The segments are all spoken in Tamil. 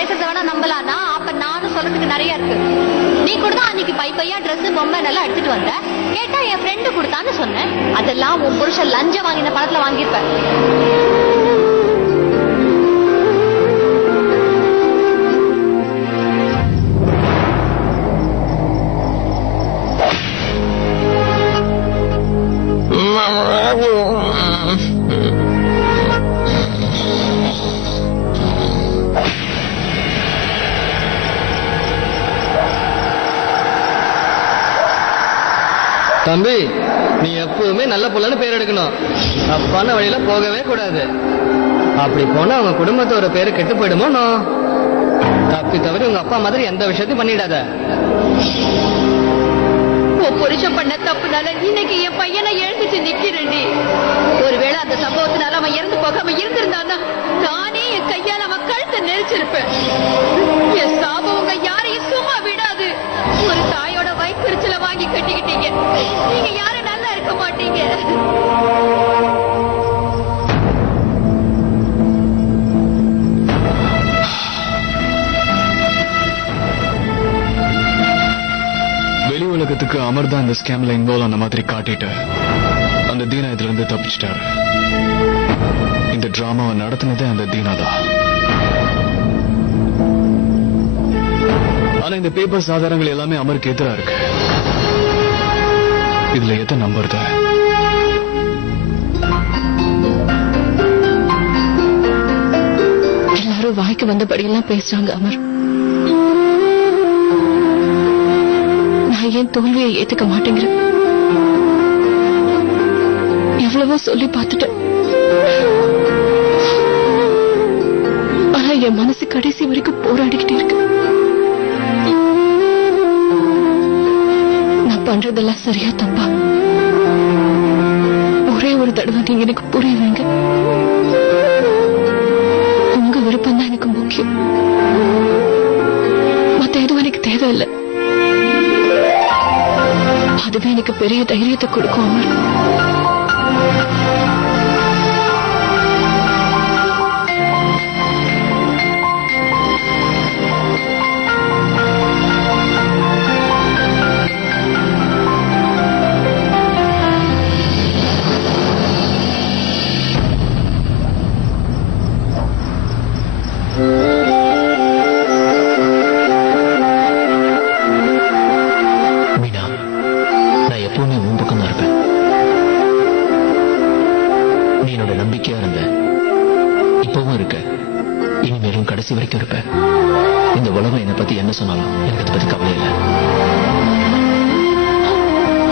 பேசுறத வேணா நம்பலாம்னா அப்ப நானும் சொல்றதுக்கு நிறைய இருக்கு. நீ கூட தான் அன்னைக்கு பையா ட்ரெஸ் பொம்மை நல்லா எடுத்துட்டு வந்த. கேட்டா என் ஃப்ரெண்டு கொடுத்தான்னு சொன்னேன். அதெல்லாம் உன் புருஷன் லஞ்சம் வாங்கின பணத்துல வாங்கியிருப்ப. தம்பி, நீ எப்பவுமே நல்ல புள்ளன்னு பேர் எடுக்கணும். தப்பான வழியில போகவே கூடாது. அப்படி போனா அவங்க குடும்பத்தோட பேரு கெட்டு போயிடுமோ. தப்பி தவறி உங்க அப்பா மாதிரி எந்த விஷயத்தையும் பண்ணிடாத. புருஷன் பண்ண தப்புனால இன்னைக்கு என் பையனை எழுந்துச்சு நிக்கிறேன்டி. ஒருவேளை அந்த சம்பவத்தினால அவன் இறந்து போகாம இருந்திருந்தானா நானே என் கையால அவன் கழுத்தை நெரிச்சிருப்பேன். என் சாபம் உங்க யாரையும் சும்மா விடாது. ஒரு தாயோட வயிற்றுல வாங்கி கட்டிக்கிட்டீங்க. நீங்க யாரும் நல்லா இருக்க மாட்டீங்க. வெளி உலகத்துக்கு அமர் தான் இந்த ஸ்கேம்ல இன்வால்வ் ஆன மாதிரி காட்டிட்டு அந்த தீனா இதுல இருந்து தப்பிச்சிட்டாரு. இந்த டிராமாவை நடத்தினதே அந்த தீனா தான். ஆனா இந்த பேப்பர்ஸ் ஆதாரங்கள் எல்லாமே அமருக்கு எதிரா இருக்கு. இதுல எதை நம்புறது? எல்லாரும் வாய்க்கு வந்தபடியெல்லாம் பேசுறாங்க அமர். நான் ஏன் தோல்வியை ஏத்துக்க மாட்டேங்கிறேன்? எவ்வளவோ சொல்லி பார்த்துட்டேன். ஆனா என் மனசு கடைசி வரைக்கும் போராடிக்கிட்டே இருக்கு. நான் பண்றதெல்லாம் சரியா தப்பா? ஒரே ஒரு தடவை நீங்க எனக்கு புரிய வைங்க. உங்க விருப்பம் தான் எனக்கு முக்கியம். மத்த எதுவும் எனக்கு தேவையில்லை. அதுவே எனக்கு பெரிய தைரியத்தை கொடுக்கும் அமர். கடைசி வரைக்கும் இருப்பேன். இந்த உலகம் என்னை பத்தி என்ன சொன்னாலும் எனக்கு அதை பத்தி கவலை இல்லை.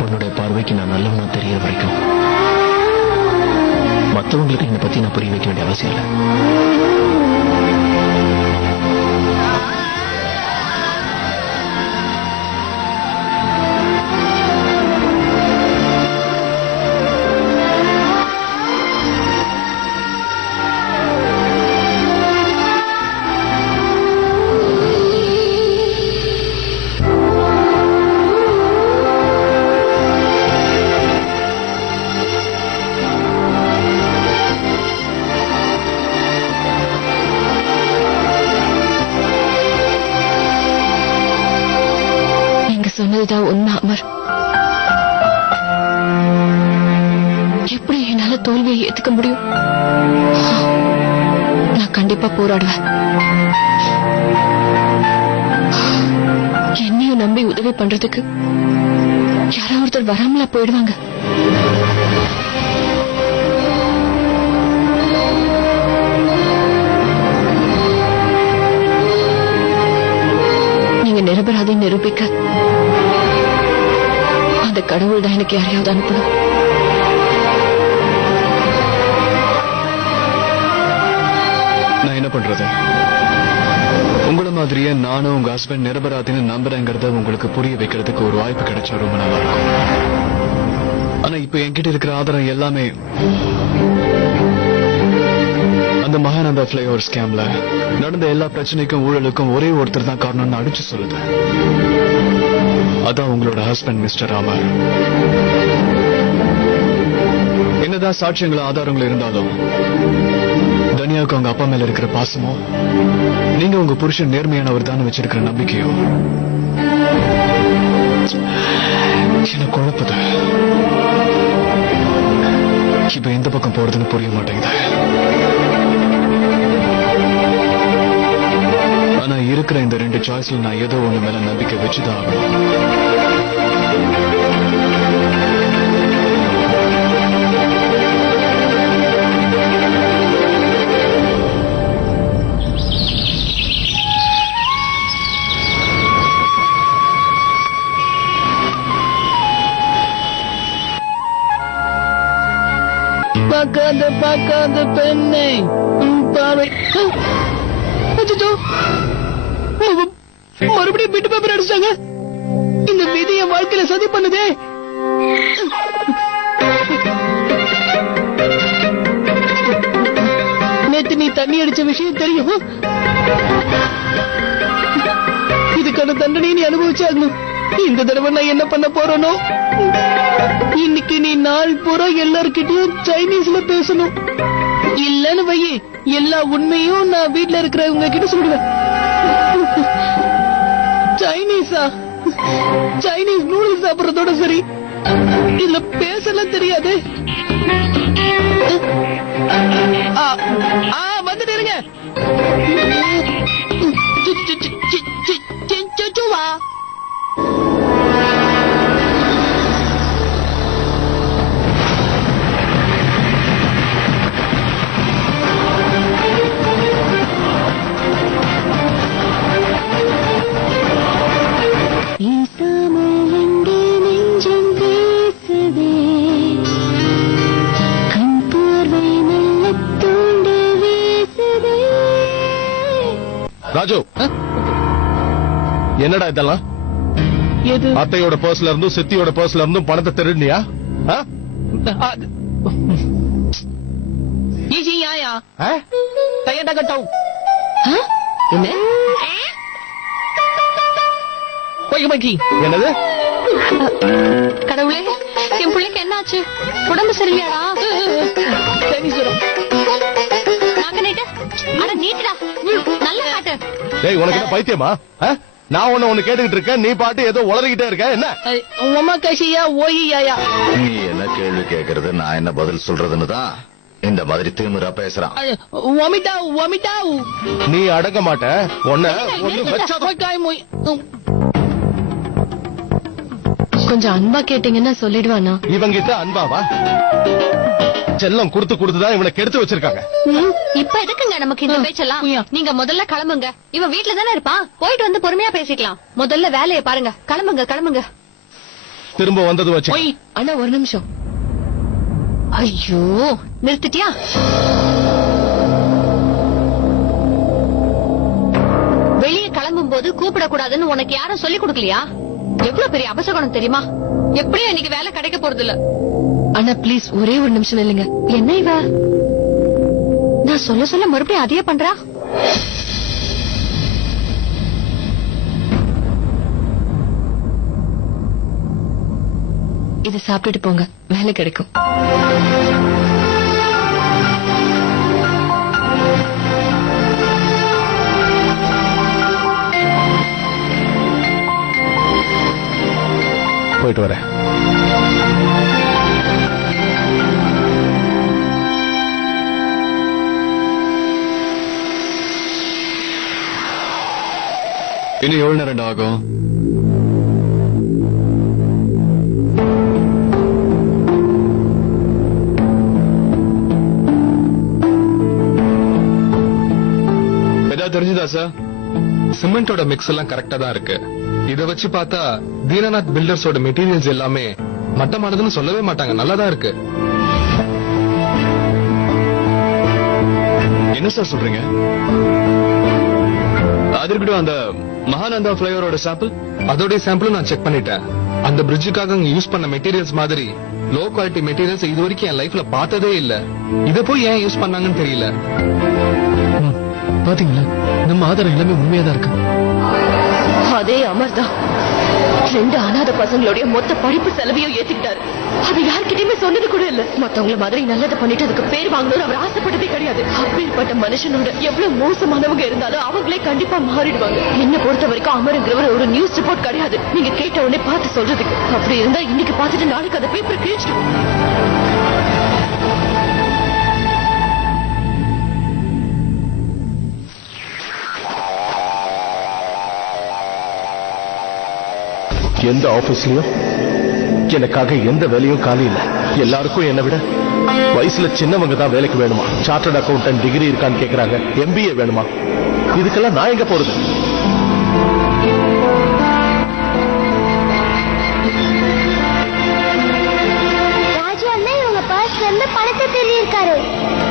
உன்னுடைய பார்வைக்கு நான் நல்லவனா தெரியற வரைக்கும் மற்றவங்களுக்கு என்னை பத்தி நான் புரிய வைக்க வேண்டிய அவசியம் இல்லை. சொன்னதுதான் உண்மை அமர். எப்படி என்னால தோல்வியை ஏத்துக்க முடியும்? நான் கண்டிப்பா போராடுவேன். என்னையும் நம்பி உதவி பண்றதுக்கு யாராவது ஒருத்தர் வராமலா போயிடுவாங்க. நீங்க நிரபராதி நிரூபிக்க அந்த கடவுள் தான் எனக்கு யாரையாவது அனுப்பணும். நான் என்ன பண்றது? உங்கள மாதிரியே நானும் உங்க ஹஸ்பண்ட் நிரபராதின்னு நம்புறேங்கிறத உங்களுக்கு புரிய வைக்கிறதுக்கு ஒரு வாய்ப்பு கிடைச்சா ரொம்ப நல்லா இருக்கும். ஆனா இப்ப என்கிட்ட இருக்கிற ஆதாரம் எல்லாமே அந்த மகானந்தா பிளைஓவர் ஸ்கேம்ல நடந்த எல்லா பிரச்சனைக்கும் ஊழலுக்கும் ஒரே ஒருத்தர் தான் காரணம்னு அடிச்சு சொல்லுது. அதான் உங்களோட ஹஸ்பண்ட் மிஸ்டர் ராமர். என்னதான் சாட்சியங்கள் ஆதாரங்கள் இருந்தாலும் தனியா அம்மாவுக்கு அவங்க அப்பா மேல இருக்கிற பாசமோ, நீங்க உங்க புருஷன் நேர்மையானவர் தான் வச்சிருக்கிற நம்பிக்கையோ என்ன குழப்பது. இப்ப எந்த பக்கம் போறதுன்னு புரிய மாட்டேங்குது. ஆனா இருக்கிற இந்த 2 சாய்ஸ்ல நான் ஏதோ ஒண்ணு மேல நம்பிக்கை வச்சுதான் ஆகணும். பார்க்காத பெண்ணை பார்வை. மறுபடியும் பிட்டு பேப்பர் அடிச்சாங்க. இந்த விதி என் வாழ்க்கையில சதி பண்ணுதே. நேத்து நீ தண்ணி அடிச்ச விஷயம் தெரியும். இதுக்கான தண்டனை நீ அனுபவிச்சாகணும். இந்த தடவை நான் என்ன பண்ண போறேனோ, இன்னைக்கு நீ நாள் பூரா எல்லார்கிட்டயும் சைனீஸ்ல பேசணும். இல்லன்னு வையே, எல்லா உண்மையும் நான் வீட்டுல இருக்கிறவங்க கிட்ட சொல்லுவேன். சைனீஸா? சைனீஸ் நூடுல்ஸ் சாப்பிடறதோட சரி, இதுல பேசலாம் தெரியாது. வந்துட்டு இருங்க. ராஜு, என்னடா இதெல்லாம்? அத்தையோட பர்ஸ்ல இருந்தும் சித்தியோட பர்ஸ்ல இருந்தும் பணத்தை திருடினியா? என்னது? கடவுளே, என் பிள்ளைக்கு என்னாச்சு? உடம்பு சரியில்லையாடா? டேய், உனக்கு என்ன பைத்தியமா? நான் ஒண்ணு கேட்டுக்கிட்டு இருக்கேன், நீ பாட்டு ஏதோ உளறிக்கிட்டே இருக்க. என்ன நீ என்ன கேள்வி கேக்குறது, நான் என்ன பதில் சொல்றதுன்னு தான் இந்த மாதிரி திமிரா பேசுறான். நீ அடங்க மாட்ட. கொஞ்சம் அன்பா கேட்டீங்கன்னா சொல்லிடுவானா? இவங்கிட்ட அன்பாவா? செல்லம் கொடுத்து கொடுத்துதான் இவனை கெடுத்து வச்சிருக்காங்க. இப்ப எதுக்குங்க நமக்கு இந்த பேச்செல்லாம்? நீங்க முதல்ல கிளம்புங்க. இவன் வீட்டுல தானே இருப்பான், போயிட்டு வந்து பொறுமையா பேசிக்கலாம். முதல்ல வேலையை பாருங்க. கிளம்புங்க. திரும்ப வந்தது வச்சு. அண்ணா ஒரு நிமிஷம். ஐயோ, நிறுத்திட்டியா? வெளியே கிளம்பும் போது கூப்பிடக்கூடாதுன்னு உனக்கு யாரும் சொல்லி கொடுக்கலையா? எவ்வளவு பெரிய அபசகுணம் தெரியுமா? எப்படியும் இன்னைக்கு வேலை கிடைக்க போறது இல்ல. அண்ணா பிளீஸ் ஒரே ஒரு நிமிஷம் இல்லைங்க. என்ன இவ? நான் சொல்ல மறுபடியும் அதையே பண்றா. இது சாப்பிட்டுட்டு போங்க, வேலை கிடைக்கும். போயிட்டு வரேன். இன்னும் எவ்வளவு நேரம் ஆகும்? ஏதாவது தெரிஞ்சுதா சார்? சிமெண்டோட மிக்ஸ் எல்லாம் கரெக்டா தான் இருக்கு. இத வச்சு பார்த்தா தீனநாத் பில்டர்ஸோட மெட்டீரியல்ஸ் எல்லாமே மட்டமானதுன்னு சொல்லவே மாட்டாங்க. நல்லாதான் இருக்கு. என்ன சார் சொல்றீங்க? அது இருக்கட்டும், அந்த மகானந்தா பிளைஓவரோட சாம்பிள்? அதோட சாம்பிளும் நான் செக் பண்ணிட்டேன். அந்த பிரிட்ஜுக்காக அங்க யூஸ் பண்ண மெட்டீரியல்ஸ் மாதிரி லோ குவாலிட்டி மெட்டீரியல்ஸ் இது வரைக்கும் என் லைஃப்ல பார்த்ததே இல்ல. இத போய் ஏன் யூஸ் பண்ணாங்கன்னு தெரியல. பாத்தீங்களா, நம்ம ஆதாரம் எல்லாமே உண்மையா தான் இருக்கு. அதே அமர் தான் 2 அனாதை பசங்களுடைய மொத்த படிப்பு செலவையும் ஏத்துக்கிட்டாரு. அது யார்கிட்டயுமே சொன்னது கூட இல்ல. மத்தவங்கள மாதிரி நல்லதை பண்ணிட்டு அதுக்கு பேர் வாங்கணும்னு அவர் ஆசைப்பட்டதே கிடையாது. அப்பேற்பட்ட மனுஷனோட எவ்வளவு மோசமானவங்க இருந்தாலும் அவங்களே கண்டிப்பா மாறிடுவாங்க. என்ன பொறுத்த வரைக்கும் அமருங்கிறவர் ஒரு நியூஸ் ரிப்போர்ட் கிடையாது. நீங்க கேட்ட உடனே பார்த்து சொல்றதுக்கு. அப்படி இருந்தா இன்னைக்கு பார்த்துட்டு நாளைக்கு அந்த பேப்பர் கிழிச்சிடும். எந்த ஆபீஸ்லயும் எனக்காக எந்த வேலையும் காலி இல்ல. எல்லாருக்கும் என்னை விட வயசுல சின்னவங்க தான் வேலைக்கு வேணுமா? சார்ட்டர்ட் அக்கௌண்டன்ட் டிகிரி இருக்கான்னு கேக்குறாங்க. MBA வேணுமா? இதுக்கெல்லாம் நான் எங்க போறது? ராஜு அண்ணா இவங்க பர்ஸ்ல இருந்து பணத்தை திருடியிருக்காரு.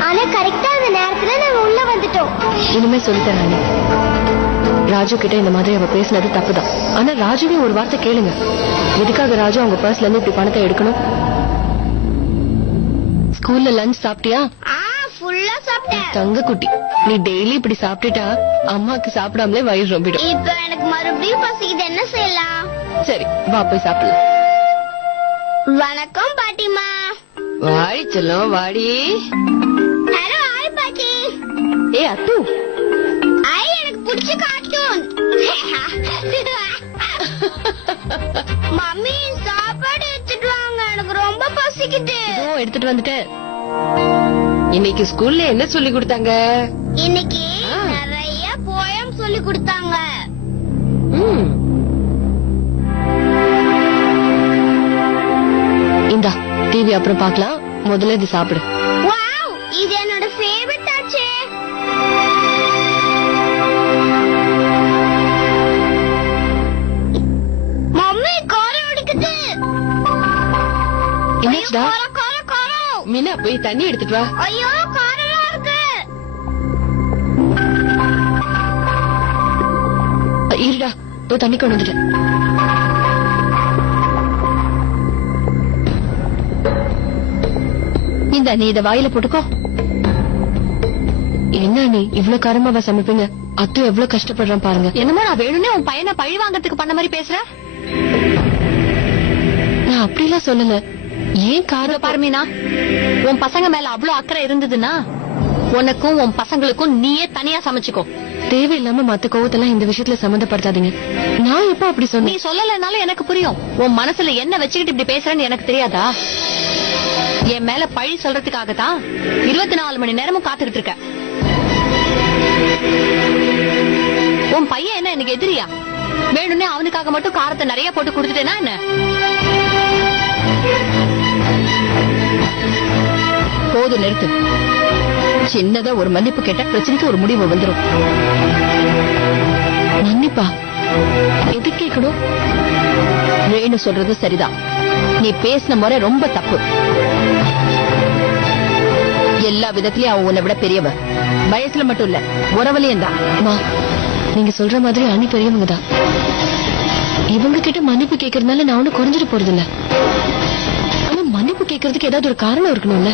ஆனா கரெக்டா அந்த நேரத்துல நாங்க உள்ள வந்துட்டோம். இனிமே சொல்லித்தரானே, ராஜு கிட்ட இந்த மாதிரி அவ பேசினது தப்புதான். ஆனா ராஜுவே ஒரு வார்த்தை கேளுங்க. எதுக்காக ராஜு அவங்க பர்ஸ்ல இருந்து இப்படி பணத்தை எடுக்கணும்? ஸ்கூல்ல லஞ்ச் சாப்பிட்டியா? ஃபுல்லா சாப்பிட்டேன். தங்க குட்டி, நீ டெய்லி இப்படி சாப்பிட்டுட்டா அம்மாக்கு சாப்பிடாமலே வயிறு ரொம்பிடும். இப்ப எனக்கு மறுபடியும் பசிக்குது, என்ன செய்யலாம்? சரி வா போய் சாப்பிடலாம். வணக்கம் பாட்டிமா. வாடி செல்லம் வாடி. ஹலோ ஹாய் பாட்டி. ஏ அத்து, எனக்கு பிடிச்ச கார்ட்டூன். மம்மி சாப்பாடு எடுத்துட்டு வாங்க, எனக்கு ரொம்ப பசிக்குது. எடுத்துட்டு வந்துட்டேன். இன்னைக்கு ஸ்கூல்ல என்ன சொல்லி கொடுத்தாங்க? இன்னைக்கு நிறைய போயம் சொல்லி கொடுத்தாங்க. இந்தா டிவி அப்புறம் பார்க்கலாம், முதல்ல இது சாப்பிடு. வாவ், இது என்னோட ஃபேவரட் ஆச்சே. மம்மி காரம் அடிக்குது. என்னாச்சுடா? காரம். மீனா போய் தண்ணி எடுத்துட்டு வா. ஐயோ காரமா இருக்கு. இருடா, தண்ணி கொண்டு வந்துட்டேன். இந்த நீ இத வாயில போட்டுக்கோ. என்ன நீ இவ்வளவு காரமாவா சமைப்பீங்க? அத்து எவ்வளவு கஷ்டப்படுறான் பாருங்க. என்னமோ நான் வேணும்னே உன் பையனை பழி வாங்கறதுக்கு பண்ண மாதிரி பேசுற. நான் அப்படிலாம் சொல்லல. ஏன் காரம் பாரு மீனா, உன் பசங்க மேல அவ்வளவு அக்கறை இருந்ததுன்னா உனக்கும் உன் பசங்களுக்கும் நீயே தனியா சமைச்சுக்கோ. தேவையில்லாம மத்த கோவத்தெல்லாம் இந்த விஷயத்துல சம்மந்தப்படுத்தாதீங்க. நான் எப்ப அப்படி நீ சொன்னேன்? சொல்லலைனாலும் எனக்கு புரியும். உன் மனசுல என்ன வச்சுக்கிட்டு இப்படி பேசுறேன்னு எனக்கு தெரியாதா? என் மேல பழி சொல்றதுக்காக தான் 24 மணி நேரமும் காத்துக்கிட்டு இருக்க. உன் பையன் என்ன எனக்கு எதிரியா? வேணும்னே அவனுக்காக மட்டும் காரத்தை நிறைய போட்டு கொடுத்துட்டேனா என்ன? போது நிறுத்து. சின்னதா ஒரு மன்னிப்பு கேட்ட பிரச்சனைக்கு ஒரு முடிவு வந்துடும். மன்னிப்பா? எது கேட்கணும்? ரேணு சொல்றது சரிதான். நீ பேசின முறை ரொம்ப தப்பு. எல்லா விதத்திலயும் அவன் உன்னை விட பெரியவ. வயசுல மட்டும் இல்ல, உறவுலயும் தான். நீங்க சொல்ற மாதிரி அண்ணி பெரியவங்க தான். இவங்க கிட்ட மன்னிப்பு கேட்கறதுனால நான் ஒன்னும் குறைஞ்சிட்டு போறது இல்ல. ஆனா மன்னிப்பு கேட்கறதுக்கு ஏதாவது ஒரு காரணம் இருக்கணும்ல.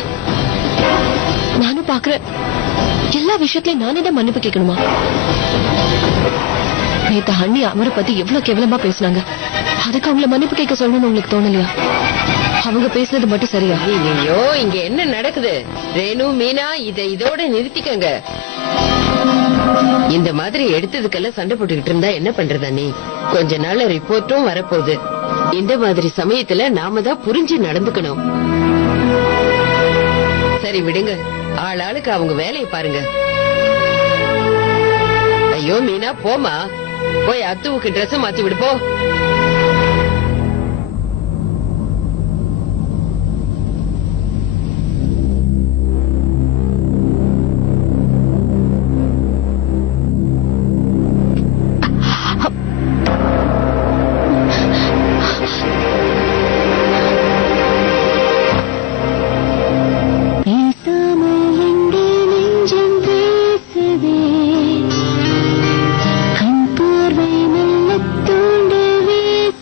நானும் பாக்குறேன், எல்லா விஷயத்திலயும் நானே தான் மன்னிப்பு கேட்கணுமா? நேத்து அண்ணி அவரை பத்தி எவ்வளவு கேவலமா பேசினாங்க. அதுக்கு அவங்கள மன்னிப்பு கேட்க சொல்லணும்னு உங்களுக்கு தோணலையா? அவங்க பேசுறது மட்டும் சரியா? ஐயோ, இங்க என்ன நடக்குது? ரேணு, மீனா, இதோட நிறுத்திக்கங்க. இந்த மாதிரி எடுத்ததுக்கெல்லாம் சண்டை போட்டுக்கிட்டு இருந்தா என்ன பண்றதா? நீ கொஞ்ச நாள் ரிப்போர்ட்டும் வரப்போகுது. இந்த மாதிரி சமயத்துல நாம தான் புரிஞ்சு நடந்துக்கணும். சரி விடுங்க, ஆளாளுக்கு அவங்க வேலையை பாருங்க. ஐயோ மீனா, போமா, போய் அத்துவுக்கு ட்ரெஸ் மாத்தி விடுப்போ. கண் பார்வை நல்ல தூண்டு வீச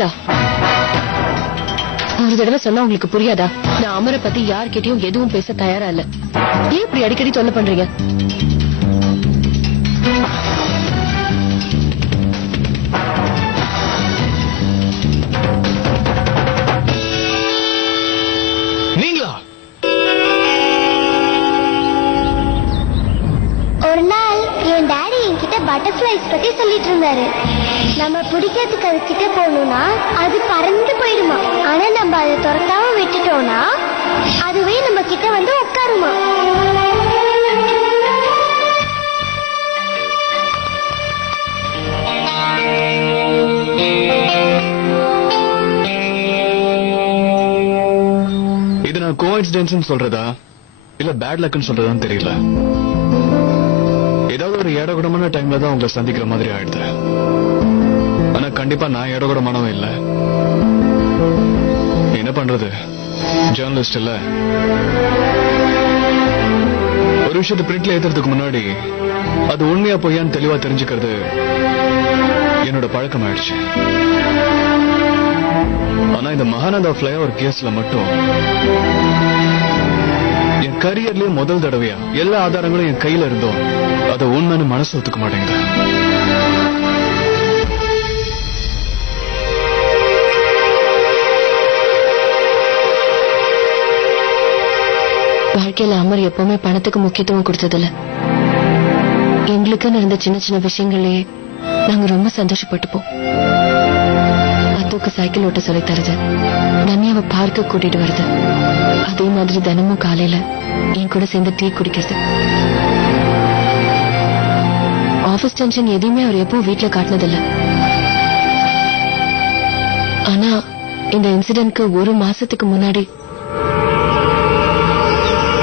நீங்களா? ஒரு தடவை சொன்னா உங்களுக்கு புரியாதா? நான் அமரை பத்தி யார்கிட்டயும் எதுவும் பேச தயாரா இல்ல. ஏன் இப்படி அடிக்கடி தொல்லை பண்றீங்க? நீங்களா? ஒரு நாள் என் டாடி என்கிட்ட பட்டர்ஃபிளைஸ் பத்தி சொல்லிட்டு இருந்தாரு. நம்ம பிடிக்கிறதுக்கு அது கிட்ட போகணும்னா அது பறந்து போயிடுமா. ஆனா நம்ம அதை துரத்தாம விட்டுட்டோம்னா அதுவே நம்ம கிட்ட வந்து உட்காருமா. இது நான் கோஇன்சிடென்ஸ் சொல்றதா இல்ல பேட் லக்னு சொல்றதான்னு தெரியல. ஏதாவது ஒரு ஏடகுடமான டைம்ல தான் உங்களை சந்திக்கிற மாதிரி ஆயிடுது. ஆனா கண்டிப்பா நான் ஏடகுடமானவன் இல்ல. என்ன பண்றது, ஜேர்னலிஸ்ட் இல்ல. ஒரு விஷயத்தை பிரிண்ட்ல ஏத்துறதுக்கு முன்னாடி அது உண்மையா பொய்யான்னு தெளிவா தெரிஞ்சுக்கிறது என்னோட பழக்கம் ஆயிடுச்சு. ஆனா இந்த மகானந்தா ஃபிளைஓவர் கேஸ்ல மட்டும் என் கரியர்லயே முதல் தடவையா எல்லா ஆதாரங்களும் என் கையில இருந்தோம் அதை உண்மைன்னு மனசு ஒத்துக்க மாட்டேங்குது. வாழ்க்கையில அமர் எப்பவுமே பணத்துக்கு முக்கியத்துவம் கொடுத்ததில்ல. எங்களுக்குன்னு இருந்த சின்ன சின்ன விஷயங்கள்லயே நாங்க ரொம்ப சந்தோஷப்பட்டுப்போம். அத்துக்கு சைக்கிள் ஓட்ட சொல்லி தருது, நன்னியாவை பார்க்க கூட்டிட்டு வருது. அதே மாதிரி தினமும் காலையில என் கூட சேர்ந்து டீ குடிக்கிறது. ஆபீஸ் டென்ஷன் எதையுமே அவர் எப்பவும் வீட்டுல காட்டினதில்ல. ஆனா இந்த இன்சிடென்ட்க்கு ஒரு மாசத்துக்கு முன்னாடி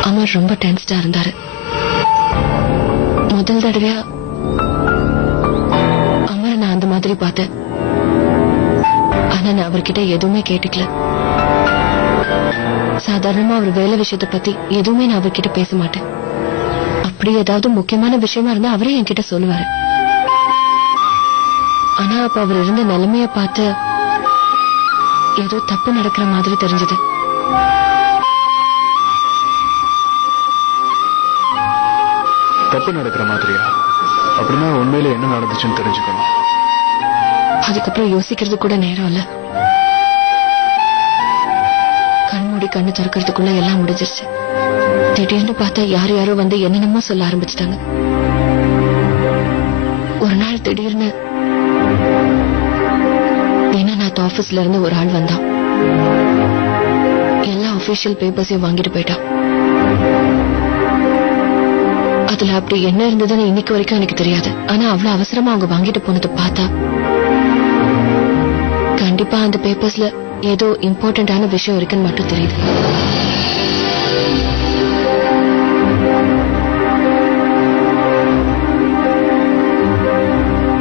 அமர் ரொம்ப டென்ஸ்டா இருந்தாரு. முதல் தடவையா அமரை நான் அந்த மாதிரி பார்த்தேன். ஆனா நான் அவர்கிட்ட எதுவுமே கேட்டுக்கல. சாதாரணமா அவர் வேலை விஷயத்தை பத்தி எதுவுமே நான் அவர்கிட்ட பேச மாட்டேன். அப்படி ஏதாவது முக்கியமான விஷயமா இருந்தா அவரே என்கிட்ட சொல்லுவாரு. ஆனா அப்ப அவர் இருந்த நிலைமைய பார்த்து ஏதோ தப்பு நடக்கிற மாதிரி தெரிஞ்சது. தப்பு நடக்கிற மாதிரியா? அப்படின்னா உண்மையில என்ன நடந்துச்சுன்னு தெரிஞ்சுக்கணும். அதுக்கப்புறம் யோசிக்கிறது கூட நேரம் இல்ல. கண்மூடி கண்ணு திறக்கிறதுக்குள்ள எல்லாம் முடிஞ்சிருச்சு. திடீர்னு பார்த்தா யார் யாரோ வந்து என்னென்னமோ சொல்ல ஆரம்பிச்சிட்டாங்க. ஒரு நாள் திடீர்னு தீனாநாத் ஆபீஸ்ல இருந்து ஒரு ஆள் வந்தான். எல்லா அபிஷியல் பேப்பர்ஸையும் வாங்கிட்டு போயிட்டான். அதுல அப்படி என்ன இருந்ததுன்னு இன்னைக்கு வரைக்கும் எனக்கு தெரியாது. ஆனா அவ்வளவு அவசரமா அவங்க வாங்கிட்டு போனதை பார்த்தா கண்டிப்பா அந்த பேப்பர்ஸ்ல ஏதோ இம்பார்ட்டன்டான விஷயம் இருக்குன்னு மட்டும் தெரியுது.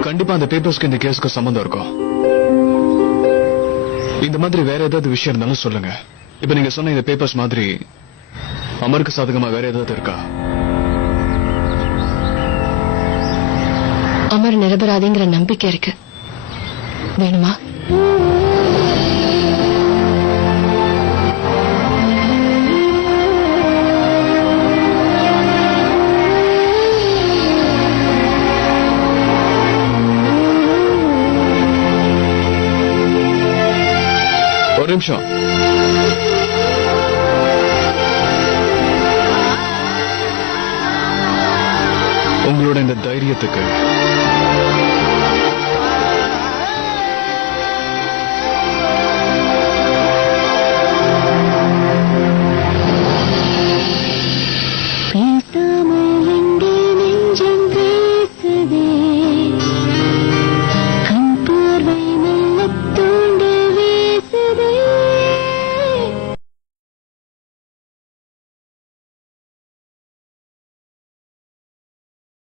கண்டிப்பா அந்த பேப்பர்ஸ்க்கு இந்த கேஸுக்கு சம்பந்தம் இருக்கும். இந்த மாதிரி வேற ஏதாவது விஷயம் இருந்தாலும் சொல்லுங்க. இப்ப நீங்க சொன்ன இந்த பேப்பர்ஸ் மாதிரி அமருக்கு சாதகமா வேற ஏதாவது இருக்கா? அமர் நிரபராதிங்கிற நம்பிக்கை இருக்கு. வேணுமா? ஒரு நிமிஷம். உங்களோட இந்த தைரியத்துக்கு